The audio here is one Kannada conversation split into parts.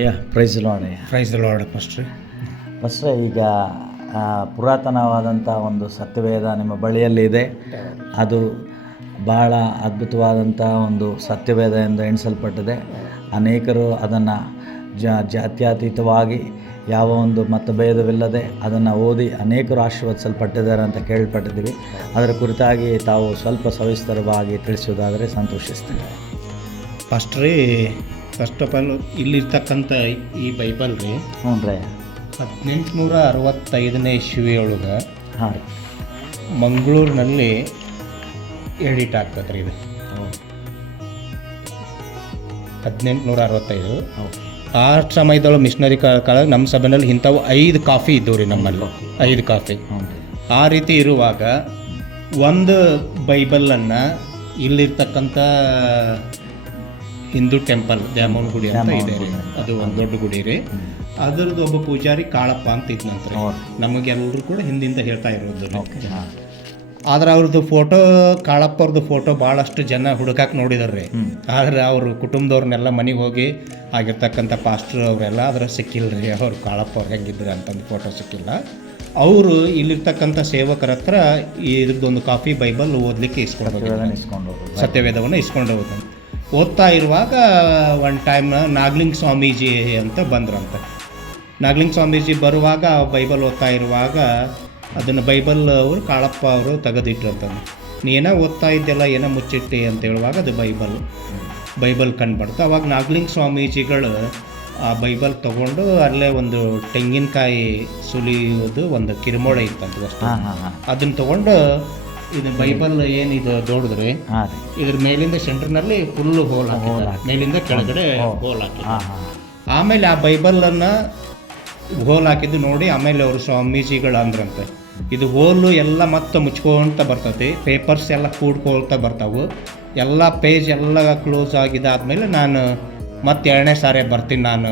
ಅಯ್ಯ praise lord praise the lord ಫಸ್ಟ್ರಿ. ಈಗ ಪುರಾತನವಾದಂಥ ಒಂದು ಸತ್ಯವೇದ ನಿಮ್ಮ ಬಳಿಯಲ್ಲಿ ಇದೆ. ಅದು ಬಹಳ ಅದ್ಭುತವಾದಂಥ ಒಂದು ಸತ್ಯವೇದ ಎಂದು ಎಣಿಸಲ್ಪಟ್ಟಿದೆ. ಅನೇಕರು ಅದನ್ನು ಜಾತ್ಯತೀತವಾಗಿ ಯಾವ ಒಂದು ಮತಭೇದವಿಲ್ಲದೆ ಅದನ್ನು ಓದಿ ಅನೇಕರು ಆಶೀರ್ವದಿಸಲ್ಪಟ್ಟಿದ್ದಾರೆ ಅಂತ ಕೇಳ್ಪಟ್ಟಿದ್ದೀವಿ. ಅದರ ಕುರಿತಾಗಿ ತಾವು ಸ್ವಲ್ಪ ಸವಿಸ್ತರವಾಗಿ ತಿಳಿಸೋದಾದರೆ ಸಂತೋಷಿಸ್ತೀನಿ. ಫಸ್ಟ್ ಆಫ್ ಆಲ್ ಇಲ್ಲಿರ್ತಕ್ಕಂಥ ಈ ಬೈಬಲ್ ರೀ, ಹ್ಞೂ ರೀ, 1865ನೇ ಇಸ್ವಿಯೊಳಗೆ ಹಾಂ ರೀ, ಮಂಗಳೂರಿನಲ್ಲಿ ಎಡಿಟ್ ಆಗ್ತದೆ ರೀ. ಇದು 1865. ಆ ಸಮಯದೊಳಗೆ ಮಿಷನರಿ ಕಾಲ ನಮ್ಮ ಸಭೆಯಲ್ಲಿ ಇಂಥವು 5 ಕಾಫಿ ಇದ್ದವು ರೀ ನಮ್ಮಲ್ಲಿ, 5 ಕಾಫಿ. ಆ ರೀತಿ ಇರುವಾಗ ಒಂದು ಬೈಬಲನ್ನು ಇಲ್ಲಿರ್ತಕ್ಕಂಥ ಹಿಂದೂ ಟೆಂಪಲ್ ದ್ಯಾಮವ್ವನ ಗುಡಿ ಅಂತ ಇದೆ ರೀ, ಅದು ಒಂದು ದೊಡ್ಡ ಗುಡಿ ರೀ. ಅದರದ್ದು ಒಬ್ಬ ಪೂಜಾರಿ ಕಾಳಪ್ಪ ಅಂತ ಇದ್ನಂತ ನಮಗೆಲ್ಲರೂ ಕೂಡ ಹಿಂದಿಂದ ಹೇಳ್ತಾ ಇರೋದು. ಆದ್ರೆ ಅವ್ರದ್ದು ಫೋಟೋ, ಕಾಳಪ್ಪ ಅವ್ರದ್ದು ಫೋಟೋ ಭಾಳಷ್ಟು ಜನ ಹುಡುಕಾಕೆ ನೋಡಿದಾರೆ ರೀ. ಆದರೆ ಅವ್ರ ಕುಟುಂಬದವ್ರನ್ನೆಲ್ಲ ಮನೆಗೆ ಹೋಗಿ ಆಗಿರ್ತಕ್ಕಂಥ ಪಾಸ್ಟರ್ ಅವರೆಲ್ಲ ಅದರ ಸಿಕ್ಕಿಲ್ಲ ರೀ. ಅವ್ರು ಕಾಳಪ್ಪ ಅವ್ರು ಹೆಂಗಿದ್ರು ಅಂತಂದು ಫೋಟೋ ಸಿಕ್ಕಿಲ್ಲ. ಅವರು ಇಲ್ಲಿರ್ತಕ್ಕಂಥ ಸೇವಕರ ಹತ್ರ ಇದ್ರದ್ದೊಂದು ಕಾಫಿ ಬೈಬಲ್ ಓದಲಿಕ್ಕೆ ಸತ್ಯವೇದವನ್ನು ಇಸ್ಕೊಂಡು ಹೋಗೋದು. ಓದ್ತಾ ಇರುವಾಗ ಒಂದು ಟೈಮ್ ನಾಗಲಿಂಗ ಸ್ವಾಮೀಜಿ ಅಂತ ಬಂದ್ರಂತೆ. ನಾಗಲಿಂಗ ಸ್ವಾಮೀಜಿ ಬರುವಾಗ ಬೈಬಲ್ ಓದ್ತಾ ಇರುವಾಗ ಅದನ್ನು ಬೈಬಲ್ ಅವರು ಕಾಳಪ್ಪ ಅವರು ತೆಗೆದಿಟ್ರಂತಂದು. ನೀನೋ ಓದ್ತಾ ಇದ್ದೆಲ್ಲ ಏನೋ ಮುಚ್ಚಿಟ್ಟಿ ಅಂತ ಹೇಳುವಾಗ ಅದು ಬೈಬಲ್ ಕಂಡುಬಡ್ತು. ಅವಾಗ ನಾಗಲಿಂಗ ಸ್ವಾಮೀಜಿಗಳು ಆ ಬೈಬಲ್ ತೊಗೊಂಡು ಅಲ್ಲೇ ಒಂದು ತೆಂಗಿನಕಾಯಿ ಸುಲಿಯೋದು ಒಂದು ಕಿರುಮೋಳೆ ಇತ್ತಂತ ಅಷ್ಟು, ಅದನ್ನು ತೊಗೊಂಡು ಇದು ಬೈಬಲ್ ಏನಿದು ದೊಡ್ಡದ್ರಿ, ಇದ್ರ ಮೇಲಿಂದ ಸೆಂಟರ್ನಲ್ಲಿ ಫುಲ್ಲು ಹೋಲ್ ಹಾಕಿದ್ದಾರೆ, ಮೇಲಿಂದ ಕೆಳಗಡೆ ಹೋಲ್ ಹಾಕಿದ್ದಾರೆ. ಆಮೇಲೆ ಆ ಬೈಬಲನ್ನು ಹೋಲ್ ಹಾಕಿದ್ದು ನೋಡಿ ಆಮೇಲೆ ಅವರು ಸ್ವಾಮೀಜಿಗಳು ಅಂದ್ರಂತೆ, ಇದು ಹೋಲು ಎಲ್ಲ ಮತ್ತೆ ಮುಚ್ಕೊಳ್ತಾ ಬರ್ತೈತಿ, ಪೇಪರ್ಸ್ ಎಲ್ಲ ಕೂಡ್ಕೊಳ್ತಾ ಬರ್ತಾವೆ, ಎಲ್ಲ ಪೇಜ್ ಎಲ್ಲ ಕ್ಲೋಸ್ ಆಗಿದ್ದಾದ್ಮೇಲೆ ನಾನು ಮತ್ತೆ 2ನೇ ಸಾರಿ ಬರ್ತೀನಿ, ನಾನು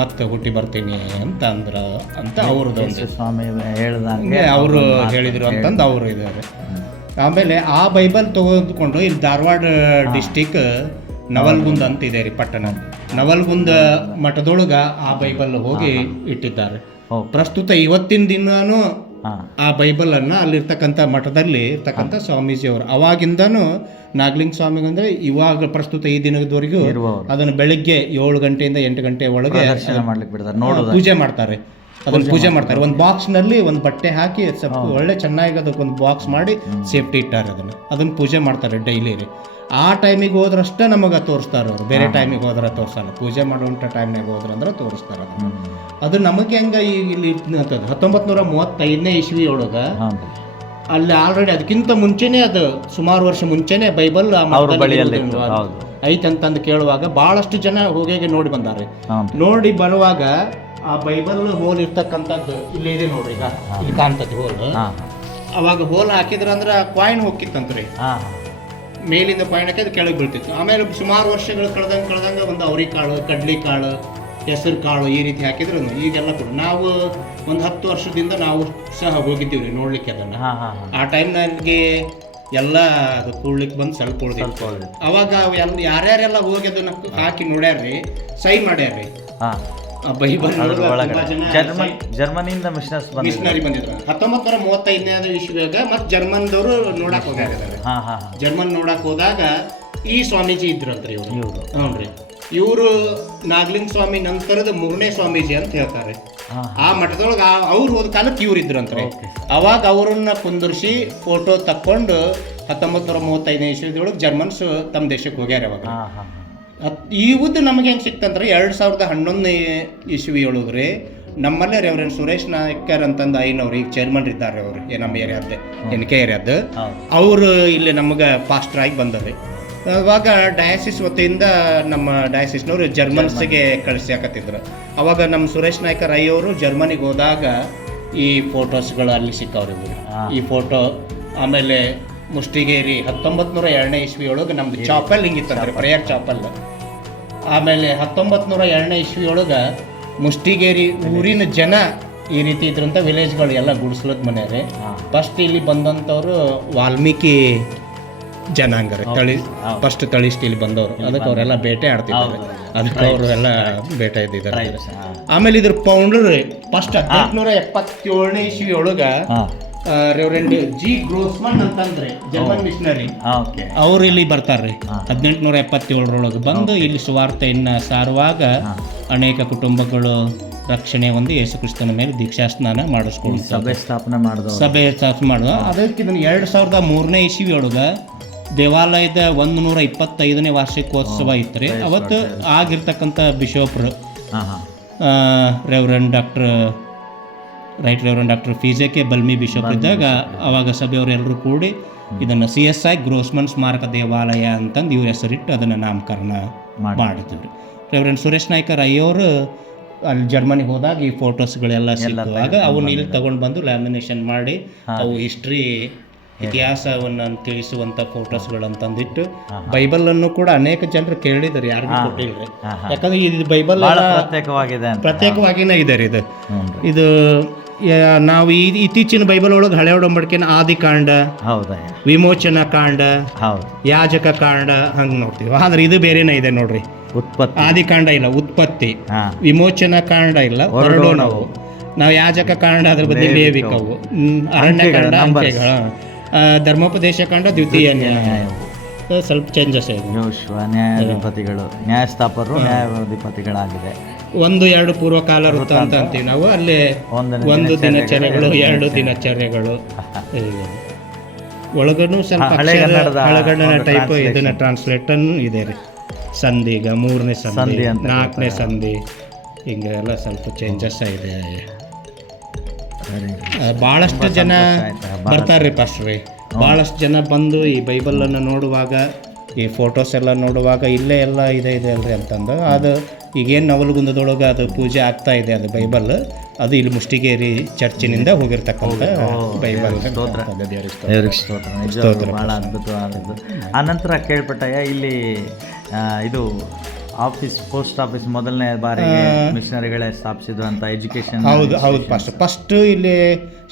ಮತ್ತೆ ಹುಟ್ಟಿ ಬರ್ತೀನಿ ಅಂತ ಅಂತ ಅವ್ರದ್ದು ಸ್ವಾಮಿ ಹೇಳ್ದಂಗೆ ಅವರು ಹೇಳಿದರು ಅಂತಂದು ಅವರು ಇದ್ದಾರೆ. ಆಮೇಲೆ ಆ ಬೈಬಲ್ ತೆಗೆದುಕೊಂಡು ಇಲ್ಲಿ ಧಾರವಾಡ ಡಿಸ್ಟಿಕ್ ನವಲ್ಗುಂದ ಅಂತ ಇದೆ ರೀ ಪಟ್ಟಣ, ನವಲ್ಗುಂದ ಮಠದೊಳಗೆ ಆ ಬೈಬಲ್ ಹೋಗಿ ಇಟ್ಟಿದ್ದಾರೆ. ಪ್ರಸ್ತುತ ಇವತ್ತಿನ ದಿನಾನು ಆ ಬೈಬಲನ್ನು ಅಲ್ಲಿರ್ತಕ್ಕಂಥ ಮಠದಲ್ಲಿ ಇರ್ತಕ್ಕಂಥ ಸ್ವಾಮೀಜಿಯವರು ಅವಾಗಿಂದನೂ ನಾಗಲಿಂಗ ಸ್ವಾಮಿಗೆ ಅಂದರೆ ಇವಾಗ ಪ್ರಸ್ತುತ ಈ ದಿನದವರೆಗೂ ಅದನ್ನು ಬೆಳಿಗ್ಗೆ 7 ಗಂಟೆಯಿಂದ 8 ಗಂಟೆ ಒಳಗೆ ಪೂಜೆ ಮಾಡ್ತಾರೆ. ಅದನ್ನು ಪೂಜೆ ಮಾಡ್ತಾರೆ. ಒಂದು ಬಾಕ್ಸ್ನಲ್ಲಿ ಒಂದು ಬಟ್ಟೆ ಹಾಕಿ ಸ್ವಲ್ಪ ಒಳ್ಳೆ ಚೆನ್ನಾಗಿ ಅದಕ್ಕೆ ಒಂದು ಬಾಕ್ಸ್ ಮಾಡಿ ಸೇಫ್ಟಿ ಇಟ್ಟಾರೆ. ಅದನ್ನು ಪೂಜೆ ಮಾಡ್ತಾರೆ ಡೈಲಿ ರೀ. ಆ ಟೈಮಿಗೆ ಹೋದ್ರಷ್ಟೇ ನಮಗೆ ತೋರಿಸ್ತಾರೆ ಅವರು, ಬೇರೆ ಟೈಮಿಗೆ ಹೋದ್ರೆ ತೋರಿಸಲ್ಲ. ಪೂಜೆ ಮಾಡುವಂಥ ಟೈಮ್ನಾಗ ಹೋದ್ರಂದ್ರೆ ತೋರಿಸ್ತಾರೆ. ಅದು ನಮಗೆ ಹೆಂಗೆ ಈಗ ಇಲ್ಲಿ 1935ನೇ ಇಸ್ವಿಯೊಳಗೆ ಅಲ್ಲಿ ಆಲ್ರೆಡಿ ಅದಕ್ಕಿಂತ ಮುಂಚೆನೇ, ಅದು ಸುಮಾರು ವರ್ಷ ಮುಂಚೆನೇ ಬೈಬಲ್ ಐತಂತಂದು ಕೇಳುವಾಗ ಭಾಳಷ್ಟು ಜನ ಹೋಗಿ ನೋಡಿ ಬಂದಾರೆ. ನೋಡಿ ಬರುವಾಗ ಆ ಬೈಬಲ್ ಹೋಲ್ ಇರ್ತಕ್ಕಂಥದ್ದು ಇಲ್ಲಿ ಇದೆ ನೋಡ್ರಿ, ಈಗ ಇಲ್ಲಿ ಕಾಣ್ತದೆ ಹೋಲ್. ಅವಾಗ ಹೋಲ್ ಹಾಕಿದ್ರಂದ್ರೆ ಕಾಯಿನ್ ಹೋಗಿತ್ತಂತ್ರಿ, ಮೇಲಿಂದ ಕಾಯಿನ್ ಹಾಕಿ ಅದು ಕೆಳಗೆ ಬೀಳ್ತಿತ್ತು. ಆಮೇಲೆ ಸುಮಾರು ವರ್ಷಗಳು ಕಳೆದಂಗೆ ಒಂದು ಅವ್ರಿ ಕಾಳು, ಕಡ್ಲಿ ಕಾಳು, ಹೆಸರು ಕಾಳು ಈ ರೀತಿ ಹಾಕಿದ್ರು ಈಗೆಲ್ಲ ಕೂಡ ನಾವು ಒಂದು 10 ವರ್ಷದಿಂದ ನಾವು ಸಹ ಹೋಗಿದ್ದೀವಿ ರೀ ನೋಡ್ಲಿಕ್ಕೆ ಅದನ್ನು. ಆ ಟೈಮ್ನಾಗೆ ಎಲ್ಲ ಅದು ಕೂಡ್ಲಿಕ್ಕೆ ಬಂದು ಸ್ವಲ್ಪ ಉಳ್ದಿತ್ತು. ಅವಾಗ ಯಾರ್ಯಾರೆಲ್ಲ ಹೋಗಿ ಅದನ್ನು ಹಾಕಿ ನೋಡ್ಯಾರ್ರಿ, ಸಹಿ ಮಾಡ್ಯಾರ್ರಿ. ಬೈಬಲ್ ಜರ್ಮನಿಯಿಂದ ಮಿಷನರಿ ಬಂದಿದ್ರು 1935ನೇ ಇಸ್ವಿಯಾಗ. ಮತ್ತೆ ಜರ್ಮನ್ದವರು ನೋಡಕ್ ಹೋಗಿದ್ದಾರೆ. ಜರ್ಮನ್ ನೋಡಕ್ ಹೋದಾಗ ಈ ಸ್ವಾಮೀಜಿ ಇದ್ರಂತ್ರಿ ಇವರು. ಹ್ಞೂನ್ರಿ, ಇವರು ನಾಗಲಿಂಗ ಸ್ವಾಮಿ ನಂತರದ 3ನೇ ಸ್ವಾಮೀಜಿ ಅಂತ ಹೇಳ್ತಾರೆ. ಆ ಮಠದೊಳಗೆ ಅವ್ರು ಹೋದ ಕಾಲಕ್ಕೆ ಇವ್ರು ಇದ್ರಂತ್ರಿ. ಅವಾಗ ಅವರನ್ನ ಕುಂದರ್ಸಿ ಫೋಟೋ ತಕ್ಕೊಂಡು 1935ನೇ ಇಸ್ವಿದೊಳಗೆ ಜರ್ಮನ್ಸ್ ತಮ್ಮ ದೇಶಕ್ಕೆ ಹೋಗ್ಯಾರ. ಅವಾಗ ಇವುದು ನಮಗೆ ಹೆಂಗೆ ಸಿಕ್ತಂದ್ರೆ 2011ನೇ ಇಸ್ವಿಯೊಳಗ್ರಿ ನಮ್ಮಲ್ಲೇ ರೆವರೆಂಡ್ ಸುರೇಶ್ ನಾಯ್ಕರ್ ಅಂತಂದು ಐನವ್ರು ಈಗ ಚೇರ್ಮನ್ ಇದ್ದಾರೆ. ಅವರು ನಮ್ಮ ಏರಿಯಾದ ಎನ್ಕೆ ಏರಿಯಾದ ಅವರು ಇಲ್ಲಿ ನಮಗೆ ಪಾಸ್ಟರ್ ಆಗಿ ಬಂದವ್ರಿ. ಅವಾಗ ಡಯಾಸಿಸ್ ವತಿಯಿಂದ ನಮ್ಮ ಡಯಾಸಿಸ್ನವರು ಜರ್ಮನ್ಸ್ಗೆ ಕಳಿಸಿ ಹಾಕತ್ತಿದ್ರು. ಅವಾಗ ನಮ್ಮ ಸುರೇಶ್ ನಾಯ್ಕರ್ ಅವರು ಜರ್ಮನಿಗೆ ಹೋದಾಗ ಈ ಫೋಟೋಸ್ಗಳು ಅಲ್ಲಿ ಸಿಕ್ಕವ್ರಿ. ಈ ಫೋಟೋ ಆಮೇಲೆ ಮುಷ್ಟಿಗೇರಿ 1902ನೇ ಇಸ್ವಿಯೊಳಗೆ ನಮ್ದು ಚಾಪಲ್ ಹಿಂಗಿತ್ತಂದ್ರೆ ಪ್ರೇಯರ್ ಚಾಪಲ್. ಆಮೇಲೆ 1902ನೇ ಇಸ್ವಿಯೊಳಗೆ ಮುಷ್ಟಿಗೇರಿ ಊರಿನ ಜನ ಈ ರೀತಿ ಇದ್ರಂಥ ವಿಲೇಜ್ಗಳು ಎಲ್ಲ ಗುಡಿಸ್ಲದ ಮನೆ ರೀ. ಫಸ್ಟ್ ಇಲ್ಲಿ ಬಂದಂಥವ್ರು ವಾಲ್ಮೀಕಿ ಜನಾಂಗ ರೀ, ಫಸ್ಟ್ ತಳಿ ಸ್ಟೀಲ್ ಬಂದವರು, ಅದಕ್ಕೆ ಅವರೆಲ್ಲ ಬೇಟೆ ಆಡ್ತಿದ್ದಾರೆ, ಅದಕ್ಕೆ ಅವರು ಎಲ್ಲ ಬೇಟೆ ಇದ್ದಿದ್ದಾರೆ. ಆಮೇಲೆ ಇದ್ರ ಫೌಂಡರ್ ಫಸ್ಟ್ 1877ನೇ ಇಸ್ವಿ ಒಳಗೆ ರೆವರೆಂಡ್ ಜಿ ಗ್ರೋಸ್ಮನ್ ಅಂತಂದ್ರೆ ಜರ್ಮನ್ ಮಿಷನರಿ, ಅವ್ರು ಇಲ್ಲಿ ಬರ್ತಾರ್ರಿ 1877 ಬಂದು ಇಲ್ಲಿ ಸುವಾರ್ತೆಯನ್ನ ಸಾರುವಾಗ ಅನೇಕ ಕುಟುಂಬಗಳು ರಕ್ಷಣೆ ಹೊಂದಿ ಯೇಸು ಕ್ರಿಸ್ತನ ಮೇಲೆ ದೀಕ್ಷಾ ಸ್ನಾನ ಮಾಡಿಸ್ಕೊಂಡು ಸಭೆ ಸ್ಥಾಪನೆ ಮಾಡೋದು. ಅದಕ್ಕೆ ಇದನ್ನು 2003ನೇ ಇಸ್ವಿ ಒಳಗೆ ದೇವಾಲಯದ 125ನೇ ವಾರ್ಷಿಕೋತ್ಸವ ಇತ್ತು. ಅವತ್ತು ಆಗಿರ್ತಕ್ಕಂಥ ಬಿಷೋಪ್ರು ರೆವರೆಂಡ್ ಡಾಕ್ಟರ್ ಫಿಜೆ ಬಲ್ಮಿ ಬಿಷಪ್ ಇದ್ದಾಗ ಅವಾಗ ಸಭೆಯವರು ಎಲ್ಲರೂ ಕೂಡಿ ಇದನ್ನು CSI ಗ್ರೋಸ್ಮನ್ ಸ್ಮಾರಕ ದೇವಾಲಯ ಅಂತಂದು ಇವ್ರ ಹೆಸರಿಟ್ಟು ಅದನ್ನು ನಾಮಕರಣ ಮಾಡಿದ್ರು. ರೆವರೆಂಡ್ ಸುರೇಶ್ ನಾಯ್ಕರ್ ಅಯ್ಯವರು ಅಲ್ಲಿ ಜರ್ಮನಿಗೆ ಹೋದಾಗ ಈ ಫೋಟೋಸ್ಗಳೆಲ್ಲ ಸಿಕ್ಕುವಾಗ ಅವನ್ನ ಇಲ್ಲಿ ತಗೊಂಡು ಬಂದು ಲ್ಯಾಮಿನೇಷನ್ ಮಾಡಿ ಅವು ಹಿಸ್ಟ್ರಿ ಇತಿಹಾಸವನ್ನು ತಿಳಿಸುವಂಥ ಫೋಟೋಸ್ಗಳಂತಂದಿಟ್ಟು ಬೈಬಲನ್ನು ಕೂಡ ಅನೇಕ ಜನರು ಕೇಳಿದ್ದಾರೆ, ಯಾರಿಗೂ ಕೊಟ್ಟಿಲ್ಲ. ಯಾಕಂದ್ರೆ ಇದು ಬೈಬಲ್ ಪ್ರತ್ಯೇಕವಾಗಿನೇ ಇದೆ ರೀ. ಇದು ನಾವು ಇತ್ತೀಚಿನ ಬೈಬಲ್ ಒಳಗೆ ಹಳೆ ಒಡಂಬಡಿಕೆನ ಆದಿಕಾಂಡ, ವಿಮೋಚನಾ ಕಾಂಡ, ಯಾಜಕ ಕಾಂಡ ಹಂಗೆ ನೋಡ್ತೀವಿ. ಆದ್ರೆ ಇದು ಬೇರೆನೇ ಇದೆ ನೋಡ್ರಿ. ಆದಿಕಾಂಡ ಇಲ್ಲ, ಉತ್ಪತ್ತಿ, ವಿಮೋಚನಾ ಕಾಂಡ ಇಲ್ಲ, ಹೊರಡೋಣವು, ನಾವು ಯಾಜಕ ಕಾಂಡ ಅದ್ರ ಬದಲು ಲೇವಿಕವು, ಅರಣ್ಯಕಾಂಡ ಅಂಕೆಗಳ, ಧರ್ಮೋಪದೇಶ ಕಾಂಡ ದ್ವಿತೀಯ ನ್ಯಾಯ, ಸ್ವಲ್ಪ ಚೇಂಜಸ್ ಇದೆ. ನ್ಯಾಯಾಧಿಪತಿಗಳಾಗಿದೆ. 1-2 ಪೂರ್ವಕಾಲ ವೃತ್ತ ಅಂತ ಅಂತೀವಿ ನಾವು. ಅಲ್ಲೇ 1 ದಿನಚರ್ಯಗಳು, 2 ದಿನಚರ್ಯಗಳು ಒಳಗನು ಸ್ವಲ್ಪ ಹಳಗನ್ನಡ ಟೈಪ್ ಇದನ್ನ ಟ್ರಾನ್ಸ್ಲೇಟನ್ ಇದೆ ರೀ. ಸಂಧಿ, ಈಗ 3ನೇ ಸಂಧಿ, 4ನೇ ಸಂಧಿ, ಹಿಂಗೆಲ್ಲ ಸ್ವಲ್ಪ ಚೇಂಜಸ್ ಇದೆ. ಭಾಳಷ್ಟು ಜನ ಬರ್ತಾರ್ರಿ ಪಾಸ್ಟ್ರಿ, ಭಾಳಷ್ಟು ಜನ ಬಂದು ಈ ಬೈಬಲನ್ನು ನೋಡುವಾಗ, ಈ ಫೋಟೋಸ್ ಎಲ್ಲ ನೋಡುವಾಗ ಇಲ್ಲೇ ಎಲ್ಲ ಇದೆ ಅಲ್ರಿ ಅಂತಂದು. ಅದು ಈಗೇನು ನವಲಗುಂದದೊಳಗೆ ಅದು ಪೂಜೆ ಆಗ್ತಾ ಇದೆ, ಅದು ಬೈಬಲ್, ಅದು ಇಲ್ಲಿ ಮುಷ್ಟಿಗೇರಿ ಚರ್ಚಿನಿಂದ ಹೋಗಿರ್ತಕ್ಕಂಥ ಬೈಬಲ್. ಭಾಳ ಅದ್ಭುತವಾದದ್ದು. ಆನಂತರ ಕೇಳ್ಪಟ್ಟಾಗ ಇಲ್ಲಿ ಇದು ಪೋಸ್ಟ್ ಆಫೀಸ್ ಮೊದಲನೇ ಬಾರಿಗೆ ಮಿಷನರಿಗಳೇ ಸ್ಥಾಪಿಸಿದ್ರು ಅಂತ ಎಜುಕೇಶನ್. ಹೌದು ಫಸ್ಟ್ ಇಲ್ಲಿ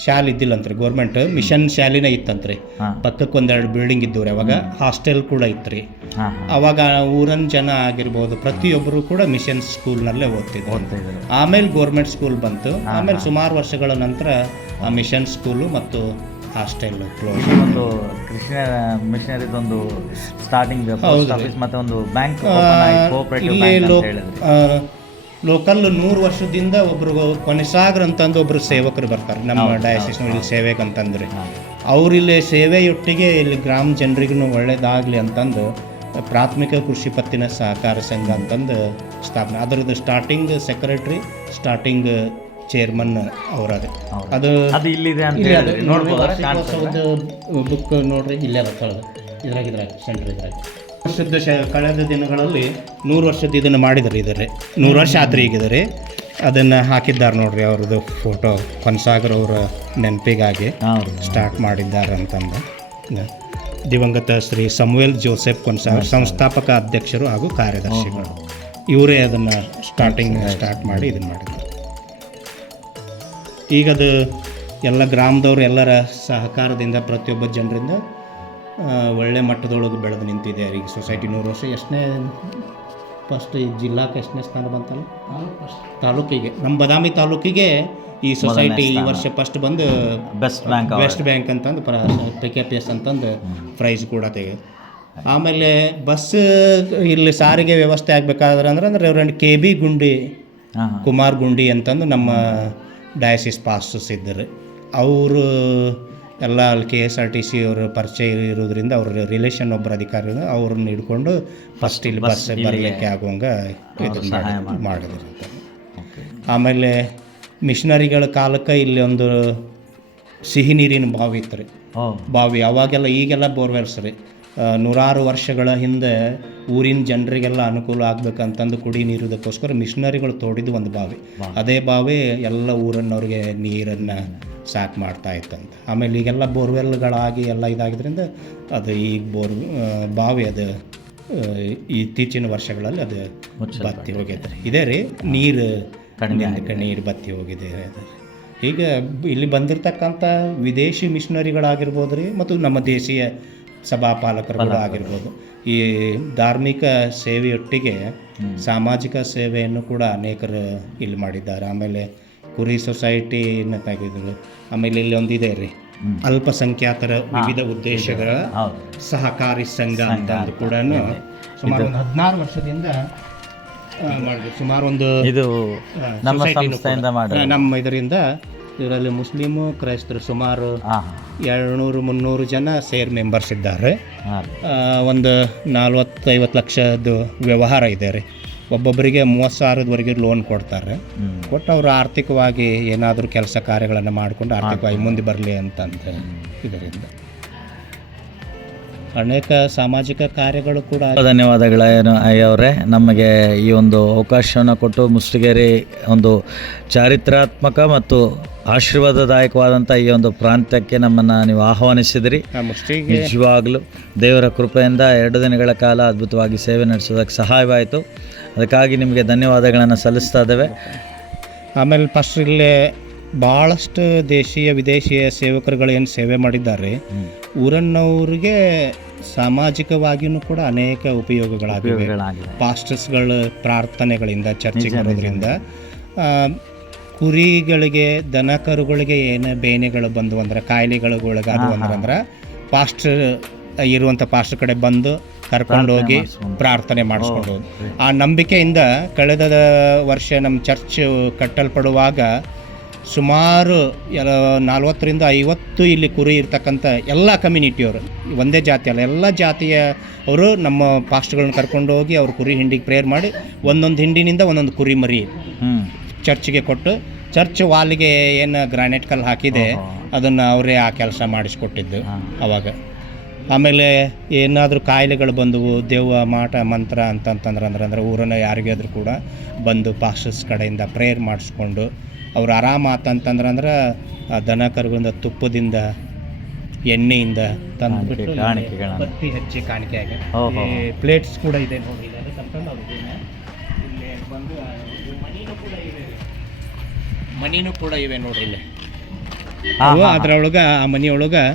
ಶಾಲೆ ಇದ್ದಿಲ್ಲಂತ್ರಿ, ಗೌರ್ಮೆಂಟ್ ಮಿಷನ್ ಶಾಲೆನೇ ಇತ್ತಂತ್ರಿ. ಪಕ್ಕಕ್ಕೆ 1-2 ಬಿಲ್ಡಿಂಗ್ ಇದ್ದವ್ರಿ. ಅವಾಗ ಹಾಸ್ಟೆಲ್ ಕೂಡ ಇತ್ತು. ಅವಾಗ ಊರನ್ ಜನ ಆಗಿರ್ಬೋದು ಪ್ರತಿಯೊಬ್ಬರು ಕೂಡ ಮಿಷನ್ ಸ್ಕೂಲ್ನಲ್ಲೇ ಓದ್ತಿದ್ರು. ಆಮೇಲೆ ಗೌರ್ಮೆಂಟ್ ಸ್ಕೂಲ್ ಬಂತು. ಆಮೇಲೆ ಸುಮಾರು ವರ್ಷಗಳ ನಂತರ ಆ ಮಿಷನ್ ಸ್ಕೂಲು ಮತ್ತು ಹಾಸ್ಟೆಲ್ ಕ್ಲೋಸ್. ಒಂದು ಕೃಷ್ಣ ಮಿಷನರಿದೊಂದು ಸ್ಟಾರ್ಟಿಂಗ್ ಪೋಸ್ಟ್ ಆಫೀಸ್ ಮತ್ತೆ ಒಂದು ಬ್ಯಾಂಕ್ ಕೋಆಪರೇಟಿವ್ ಬ್ಯಾಂಕ್ ಅಂತ ಹೇಳಿದ್ರು. ಲೋಕಲ್ 100 ವರ್ಷದಿಂದ ಒಬ್ರು ಕೊನೆಸಾಗರ್ ಅಂತಂದು ಒಬ್ರು ಸೇವಕರು ಬರ್ತಾರೆ ನಮ್ಮ ಡಯಾಸಿಸ್ನಲ್ಲಿ ಸೇವೆಗೆ ಅಂತಂದ್ರೆ. ಅವ್ರಿಲ್ಲಿ ಸೇವೆಯೊಟ್ಟಿಗೆ ಇಲ್ಲಿ ಗ್ರಾಮ ಜನರಿಗೂ ಒಳ್ಳೇದಾಗಲಿ ಅಂತಂದು ಪ್ರಾಥಮಿಕ ಕೃಷಿ ಪತ್ತಿನ ಸಹಕಾರ ಸಂಘ ಅಂತಂದು ಸ್ಥಾಪನೆ. ಅದರದ್ದು ಸ್ಟಾರ್ಟಿಂಗ್ ಸೆಕ್ರೆಟ್ರಿ, ಸ್ಟಾರ್ಟಿಂಗ್ ಚೇರ್ಮನ್ ಅವರದೇ. ಅದು ಇಲ್ಲಿದೆ ಬುಕ್ ನೋಡ್ರಿ, ಇಲ್ಲೇ ಬರ್ತದೆ ಇದ್ರಾಗ ಸೆಂಟ್ರ್. ವರ್ಷದ ಕಳೆದ ದಿನಗಳಲ್ಲಿ 100 ವರ್ಷದ ಇದನ್ನು ಮಾಡಿದ್ದಾರೆ. ಇದರೇ 100 ವರ್ಷ ಆತ್ರಿ ಈಗಿದ್ದಾರೆ. ಅದನ್ನು ಹಾಕಿದ್ದಾರೆ ನೋಡ್ರಿ, ಅವ್ರದ್ದು ಫೋಟೋ ಕೊನ್ಸಾಗರ್ ಅವರ ನೆನಪಿಗಾಗಿ ಸ್ಟಾರ್ಟ್ ಮಾಡಿದ್ದಾರೆ ಅಂತಂದು. ದಿವಂಗತ ಶ್ರೀ ಸಮುವೇಲ್ ಜೋಸೆಫ್ ಕೊನ್ಸಾಗರ್ ಸಂಸ್ಥಾಪಕ ಅಧ್ಯಕ್ಷರು ಹಾಗೂ ಕಾರ್ಯದರ್ಶಿಗಳು ಇವರೇ ಅದನ್ನು ಸ್ಟಾರ್ಟ್ ಮಾಡಿ ಇದನ್ನು ಮಾಡಿದ್ದಾರೆ. ಈಗದು ಎಲ್ಲ ಗ್ರಾಮದವರು ಎಲ್ಲರ ಸಹಕಾರದಿಂದ ಪ್ರತಿಯೊಬ್ಬ ಜನರಿಂದ ಒಳ್ಳೆ ಮಟ್ಟದೊಳಗೆ ಬೆಳೆದು ನಿಂತಿದೆ. ಈಗ ಸೊಸೈಟಿ 100 ವರ್ಷ ಎಷ್ಟನೇ ಫಸ್ಟ್ ಈ ಜಿಲ್ಲಾಕ್ಕೆ ಎಷ್ಟನೇ ಸ್ಥಾನ ಬಂತಲ್ಲ, ತಾಲೂಕಿಗೆ, ನಮ್ಮ ಬದಾಮಿ ತಾಲೂಕಿಗೆ ಈ ಸೊಸೈಟಿ ಈ ವರ್ಷ ಫಸ್ಟ್ ಬಂದು ಬೆಸ್ಟ್ ಬ್ಯಾಂಕ್ ಅಂತಂದು PKPS ಅಂತಂದು ಪ್ರೈಸ್ ಕೂಡ ತೆಗೆದು. ಆಮೇಲೆ ಬಸ್ ಇಲ್ಲಿ ಸಾರಿಗೆ ವ್ಯವಸ್ಥೆ ಆಗಬೇಕಾದ್ರೆ ಅಂದ್ರೆ ರೆವರೆಂಡ್ KB ಗುಂಡಿ, ಕುಮಾರ್ ಗುಂಡಿ ಅಂತಂದು ನಮ್ಮ ಡಯಾಸಿಸ್ ಪಾಸ್ಟರ್ಸ್ ಇದ್ದರು. ಅವರು ಎಲ್ಲ ಅಲ್ಲಿ KSRTC ಅವರ ಪರಿಚಯ ಇರೋದ್ರಿಂದ ಅವ್ರ ರಿಲೇಷನ್ ಒಬ್ಬರು ಅಧಿಕಾರಿ ಅವ್ರನ್ನ ಹಿಡ್ಕೊಂಡು ಫಸ್ಟ್ ಇಲ್ಲಿ ಬಸ್ ಬರಲಿಕ್ಕೆ ಆಗುವಂಗೆ ಇದನ್ನು ಮಾಡಿದ್ರು. ಆಮೇಲೆ ಮಿಷನರಿಗಳ ಕಾಲಕ್ಕೆ ಇಲ್ಲಿ ಒಂದು ಸಿಹಿ ನೀರಿನ ಬಾವಿ ಇತ್ತು ರೀ. ಬಾವಿ ಅವಾಗೆಲ್ಲ, ಈಗೆಲ್ಲ ಬೋರ್ವೆಲ್ಸ್ ರೀ. 100 ವರ್ಷಗಳ ಹಿಂದೆ ಊರಿನ ಜನರಿಗೆಲ್ಲ ಅನುಕೂಲ ಆಗ್ಬೇಕಂತಂದು ಕುಡಿ ನೀರುದಕ್ಕೋಸ್ಕರ ಮಿಷನರಿಗಳು ತೋಡಿದ್ದು ಒಂದು ಬಾವಿ. ಅದೇ ಬಾವಿ ಎಲ್ಲ ಊರನ್ನವ್ರಿಗೆ ನೀರನ್ನು ಸಾಕು ಮಾಡ್ತಾ ಇತ್ತಂತ. ಆಮೇಲೆ ಈಗೆಲ್ಲ ಬೋರ್ವೆಲ್ಗಳಾಗಿ ಎಲ್ಲ ಇದಾಗಿದ್ದರಿಂದ ಅದು ಈಗ ಬಾವಿ ಅದು ಇತ್ತೀಚಿನ ವರ್ಷಗಳಲ್ಲಿ ಅದು ಬತ್ತಿ ಹೋಗಿದೆ. ಇದೇ ರೀ ನೀರು ಬತ್ತಿ ಹೋಗಿದೆ. ಈಗ ಇಲ್ಲಿ ಬಂದಿರತಕ್ಕಂಥ ವಿದೇಶಿ ಮಿಷನರಿಗಳಾಗಿರ್ಬೋದು ರೀ, ಮತ್ತು ನಮ್ಮ ದೇಶೀಯ ಸಭಾಪಾಲಕರುಗಳು ಆಗಿರ್ಬೋದು. ಈ ಧಾರ್ಮಿಕ ಸೇವೆಯೊಟ್ಟಿಗೆ ಸಾಮಾಜಿಕ ಸೇವೆಯನ್ನು ಕೂಡ ಅನೇಕರು ಇಲ್ಲಿ ಮಾಡಿದ್ದಾರೆ. ಆಮೇಲೆ ಕುರಿ ಸೊಸೈಟಿನ ತೆಗೆದರು. ಆಮೇಲೆ ಇಲ್ಲಿ ಒಂದಿದೆ ರೀ, ಅಲ್ಪಸಂಖ್ಯಾತರ ವಿವಿಧ ಉದ್ದೇಶಗಳ ಸಹಕಾರಿ ಸಂಘ ಅಂತ ಕೂಡ ಸುಮಾರು 16 ವರ್ಷದಿಂದ ಮಾಡಿದ್ರು. ಸುಮಾರು ಒಂದು ಇದು ನಮ್ಮ ಸಂಸ್ಥೆಯಿಂದ ನಮ್ಮ ಇದರಿಂದ ಇದರಲ್ಲಿ ಮುಸ್ಲಿಮು ಕ್ರೈಸ್ತರು ಸುಮಾರು 200-300 ಜನ ಮೆಂಬರ್ಸ್ ಇದ್ದಾರೆ. ಒಂದು 40-50 ಲಕ್ಷದ ವ್ಯವಹಾರ ಇದೆ ರೀ. ಒಬ್ಬೊಬ್ಬರಿಗೆ 30,000ವರೆಗೆ ಲೋನ್ ಕೊಡ್ತಾರೆ. ಕೊಟ್ಟು ಅವರು ಆರ್ಥಿಕವಾಗಿ ಏನಾದರೂ ಕೆಲಸ ಕಾರ್ಯಗಳನ್ನು ಮಾಡಿಕೊಂಡು ಆರ್ಥಿಕವಾಗಿ ಮುಂದೆ ಬರಲಿ ಅಂತಂದು ಇದರಿಂದ ಅನೇಕ ಸಾಮಾಜಿಕ ಕಾರ್ಯಗಳು ಕೂಡ. ಧನ್ಯವಾದಗಳು ಅಯ್ಯವರೇ, ನಮಗೆ ಈ ಒಂದು ಅವಕಾಶವನ್ನು ಕೊಟ್ಟು ಮುಸ್ಟಿಗೇರಿ ಒಂದು ಚಾರಿತ್ರಾತ್ಮಕ ಮತ್ತು ಆಶೀರ್ವಾದದಾಯಕವಾದಂಥ ಈ ಒಂದು ಪ್ರಾಂತ್ಯಕ್ಕೆ ನಮ್ಮನ್ನು ನೀವು ಆಹ್ವಾನಿಸಿದಿರಿ. ನಿಜವಾಗಲೂ ದೇವರ ಕೃಪೆಯಿಂದ 2 ದಿನಗಳ ಕಾಲ ಅದ್ಭುತವಾಗಿ ಸೇವೆ ನಡೆಸೋದಕ್ಕೆ ಸಹಾಯವಾಯಿತು. ಅದಕ್ಕಾಗಿ ನಿಮಗೆ ಧನ್ಯವಾದಗಳನ್ನು ಸಲ್ಲಿಸ್ತಾ ಇದ್ದೇವೆ. ಆಮೇಲೆ ಫಸ್ಟ್ ಇಲ್ಲೇ ಭಾಳಷ್ಟು ದೇಶೀಯ ವಿದೇಶೀಯ ಸೇವಕರುಗಳು ಏನು ಸೇವೆ ಮಾಡಿದ್ದಾರೆ, ಊರನ್ನವ್ರಿಗೆ ಸಾಮಾಜಿಕವಾಗಿಯೂ ಕೂಡ ಅನೇಕ ಉಪಯೋಗಗಳಾಗಿವೆ. ಪಾಸ್ಟರ್ಸ್ಗಳ ಪ್ರಾರ್ಥನೆಗಳಿಂದ ಚರ್ಚೆಗೆ ಬರೋದ್ರಿಂದ ಕುರಿಗಳಿಗೆ ದನ ಕರುಗಳಿಗೆ ಏನು ಬೇನೆಗಳು ಬಂದು ಅಂದ್ರೆ ಕಾಯಿಲೆಗಳಿಗೆ ಅದು ಅಂದ್ರೆ ಪಾಸ್ಟರ್ ಇರುವಂಥ ಪಾಸ್ಟರ್ ಕಡೆ ಬಂದು ಕರ್ಕೊಂಡೋಗಿ ಪ್ರಾರ್ಥನೆ ಮಾಡಿಸ್ಕೊಂಡು ಹೋಗಿ ಆ ನಂಬಿಕೆಯಿಂದ ಕಳೆದ ವರ್ಷ ನಮ್ಮ ಚರ್ಚ್ ಕಟ್ಟಲ್ಪಡುವಾಗ ಸುಮಾರು 40-50 ಇಲ್ಲಿ ಕುರಿ ಇರ್ತಕ್ಕಂಥ ಎಲ್ಲ ಕಮ್ಯುನಿಟಿಯವರು, ಒಂದೇ ಜಾತಿ ಅಲ್ಲ ಎಲ್ಲ ಜಾತಿಯ ಅವರು ನಮ್ಮ ಪಾಸ್ಟ್ಗಳನ್ನ ಕರ್ಕೊಂಡು ಹೋಗಿ ಅವ್ರ ಕುರಿ ಹಿಂಡಿಗೆ ಪ್ರೇಯರ್ ಮಾಡಿ ಒಂದೊಂದು ಹಿಂಡಿನಿಂದ ಒಂದೊಂದು ಕುರಿ ಮರಿ ಚರ್ಚ್ಗೆ ಕೊಟ್ಟು ಚರ್ಚ್ ವಾಲ್ಗೆ ಏನು ಗ್ರಾನೈಟ್ ಕಲ್ಲು ಹಾಕಿದೆ ಅದನ್ನು ಅವರೇ ಆ ಕೆಲಸ ಮಾಡಿಸ್ಕೊಟ್ಟಿದ್ದು ಅವಾಗ. ಆಮೇಲೆ ಏನಾದರೂ ಕಾಯಿಲೆಗಳು ಬಂದವು, ದೆವ್ವ ಮಾಟ ಮಂತ್ರ ಅಂದ್ರೆ ಊರನ್ನ ಯಾರಿಗಾದ್ರೂ ಕೂಡ ಬಂದು ಪಾಸ್ಟರ್ಸ್ ಕಡೆಯಿಂದ ಪ್ರೇಯರ್ ಮಾಡಿಸ್ಕೊಂಡು ಅವ್ರು ಆರಾಮ ಆತಂತಂದ್ರೆ ಆ ದನ ಕರುಗಳಿಂದ ತುಪ್ಪದಿಂದ ಎಣ್ಣೆಯಿಂದ ತಂದುಬಿಟ್ಟು ಪತ್ತಿ ಹಚ್ಚಿ ಕಾಣಿಕೆಯಾಗಿ ಪ್ಲೇಟ್ಸ್ ಕೂಡ ಇದೆ ನೋಡಿ. ಅದು ತಂದು ಅವ್ರಿಗೆ ಇಲ್ಲಿ ಬಂದು ಮನಿನೂ ಕೂಡ ಇವೆ ನೋಡ್ರಿ ಇಲ್ಲಿ. ಅದರೊಳಗೆ ಆ ಮನೆಯೊಳಗೆ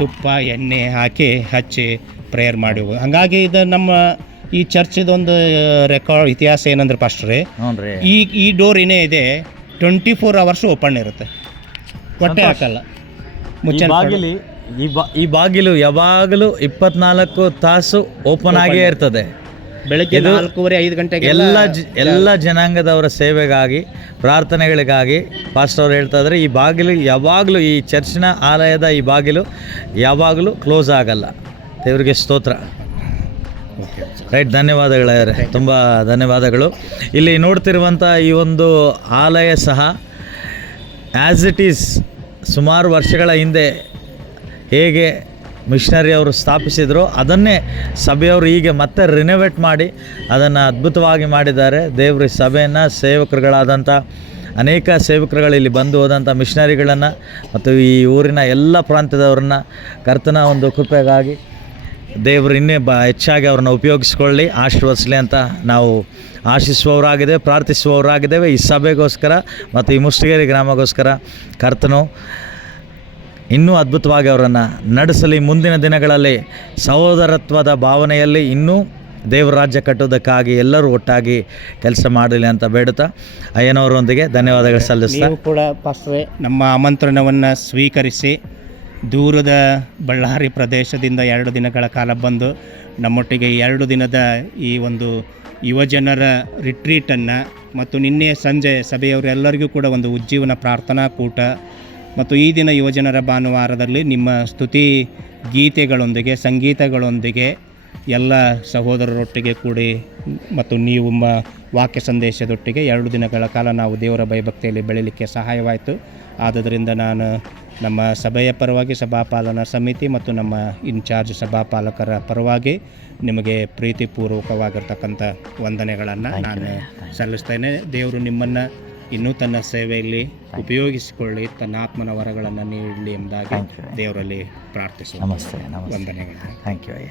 ತುಪ್ಪ ಎಣ್ಣೆ ಹಾಕಿ ಹಚ್ಚಿ ಪ್ರೇಯರ್ ಮಾಡಿ. ಹಾಗಾಗಿ ಇದು ನಮ್ಮ ಈ ಚರ್ಚಿದೊಂದು ರೆಕಾರ್ಡ್ ಇತಿಹಾಸ ಏನಂದ್ರೆ ಪಾಸ್ಟ್ರೆ, ಈ ಡೋರ್ ಏನೇ ಇದೆ 24 hours ಓಪನ್ ಇರುತ್ತೆ, ಹೊಟ್ಟೆ ಹಾಕಲ್ಲ. ಈ ಬಾಗಿಲು ಯಾವಾಗಲೂ 24 ತಾಸು ಓಪನ್ ಆಗೇ ಇರ್ತದೆ. ಬೆಳಗ್ಗೆ 4:30-5 ಗಂಟೆಗೆ ಎಲ್ಲ ಜನಾಂಗದವರ ಸೇವೆಗಾಗಿ ಪ್ರಾರ್ಥನೆಗಳಿಗಾಗಿ ಪಾಸ್ಟರ್ ಅವ್ರು ಹೇಳ್ತಾ ಇದ್ದಾರೆ, ಈ ಬಾಗಿಲು ಯಾವಾಗಲೂ ಈ ಚರ್ಚಿನ ಆಲಯದ ಈ ಬಾಗಿಲು ಯಾವಾಗಲೂ ಕ್ಲೋಸ್ ಆಗಲ್ಲ. ದೇವರಿಗೆ ಸ್ತೋತ್ರ. ರೈಟ್, ಧನ್ಯವಾದಗಳು. ತುಂಬ ಧನ್ಯವಾದಗಳು. ಇಲ್ಲಿ ನೋಡ್ತಿರುವಂಥ ಈ ಒಂದು ಆಲಯ ಸಹ ಆ್ಯಸ್ ಇಟ್ ಈಸ್ ಸುಮಾರು ವರ್ಷಗಳ ಹಿಂದೆ ಹೇಗೆ ಮಿಷನರಿ ಅವರು ಸ್ಥಾಪಿಸಿದ್ರು ಅದನ್ನೇ ಸಭೆಯವರು ಈಗ ಮತ್ತೆ ರಿನೋವೇಟ್ ಮಾಡಿ ಅದನ್ನು ಅದ್ಭುತವಾಗಿ ಮಾಡಿದ್ದಾರೆ. ದೇವ್ರ ಸಭೆಯನ್ನು ಸೇವಕರುಗಳಾದಂಥ ಅನೇಕ ಸೇವಕರುಗಳು ಇಲ್ಲಿ ಬಂದು ಹೋದಂಥ ಮಿಷನರಿಗಳನ್ನು ಮತ್ತು ಈ ಊರಿನ ಎಲ್ಲ ಪ್ರಾಂತ್ಯದವ್ರನ್ನ ಕರ್ತನ ಒಂದು ಕೃಪೆಗಾಗಿ ದೇವರು ಇನ್ನೇ ಹೆಚ್ಚಾಗಿ ಅವ್ರನ್ನ ಉಪಯೋಗಿಸ್ಕೊಳ್ಳಿ, ಆಶೀರ್ವದಿಸಲಿ ಅಂತ ನಾವು ಆಶಿಸುವವರಾಗಿದ್ದೇವೆ, ಪ್ರಾರ್ಥಿಸುವವರಾಗಿದ್ದೇವೆ. ಈ ಸಭೆಗೋಸ್ಕರ ಮತ್ತು ಈ ಮುಸ್ಟಿಗೇರಿ ಗ್ರಾಮಗೋಸ್ಕರ ಕರ್ತನು ಇನ್ನೂ ಅದ್ಭುತವಾಗಿ ಅವರನ್ನು ನಡೆಸಲಿ. ಮುಂದಿನ ದಿನಗಳಲ್ಲಿ ಸಹೋದರತ್ವದ ಭಾವನೆಯಲ್ಲಿ ಇನ್ನೂ ದೇವರ ರಾಜ್ಯ ಕಟ್ಟೋದಕ್ಕಾಗಿ ಎಲ್ಲರೂ ಒಟ್ಟಾಗಿ ಕೆಲಸ ಮಾಡಲಿ ಅಂತ ಬೇಡುತ್ತಾ ಅಯ್ಯನವರೊಂದಿಗೆ ಧನ್ಯವಾದಗಳು ಸಲ್ಲಿಸ್ತಾ, ನೀವು ಕೂಡ ಪಾಸ್ಟ್ರೇ ನಮ್ಮ ಆಮಂತ್ರಣವನ್ನು ಸ್ವೀಕರಿಸಿ ದೂರದ ಬಳ್ಳಾರಿ ಪ್ರದೇಶದಿಂದ 2 ದಿನಗಳ ಕಾಲ ಬಂದು ನಮ್ಮೊಟ್ಟಿಗೆ 2 ದಿನದ ಈ ಒಂದು ಯುವಜನರ ರಿಟ್ರೀಟನ್ನು ಮತ್ತು ನಿನ್ನೆ ಸಂಜೆ ಸಭೆಯವರೆಲ್ಲರಿಗೂ ಕೂಡ ಒಂದು ಉಜ್ಜೀವನ ಪ್ರಾರ್ಥನಾ ಕೂಟ ಮತ್ತು ಈ ದಿನ ಯುವಜನರ ಭಾನುವಾರದಲ್ಲಿ ನಿಮ್ಮ ಸ್ತುತಿ ಗೀತೆಗಳೊಂದಿಗೆ ಸಂಗೀತಗಳೊಂದಿಗೆ ಎಲ್ಲ ಸಹೋದರರೊಟ್ಟಿಗೆ ಕೂಡಿ ಮತ್ತು ನೀವು ವಾಕ್ಯ ಸಂದೇಶದೊಟ್ಟಿಗೆ 2 ದಿನಗಳ ಕಾಲ ನಾವು ದೇವರ ಭಯಭಕ್ತಿಯಲ್ಲಿ ಬೆಳೀಲಿಕ್ಕೆ ಸಹಾಯವಾಯಿತು. ಆದ್ದರಿಂದ ನಾನು ನಮ್ಮ ಸಭೆಯ ಪರವಾಗಿ ಸಭಾಪಾಲನಾ ಸಮಿತಿ ಮತ್ತು ನಮ್ಮ ಇನ್ಚಾರ್ಜ್ ಸಭಾಪಾಲಕರ ಪರವಾಗಿ ನಿಮಗೆ ಪ್ರೀತಿಪೂರ್ವಕವಾಗಿರ್ತಕ್ಕಂಥ ವಂದನೆಗಳನ್ನು ನಾನು ಸಲ್ಲಿಸ್ತೇನೆ. ದೇವರು ನಿಮ್ಮನ್ನು ಇನ್ನೂ ತನ್ನ ಸೇವೆಯಲ್ಲಿ ಉಪಯೋಗಿಸಿಕೊಳ್ಳಿ, ತನ್ನ ಆತ್ಮನ ವರಗಳನ್ನು ನೀಡಲಿ ಎಂಬುದಾಗಿ ದೇವರಲ್ಲಿ ಪ್ರಾರ್ಥಿಸುವ ನಮಸ್ತೆ. ವಂದನೆಗಳು. ಥ್ಯಾಂಕ್ ಯು ಅಯ್ಯ.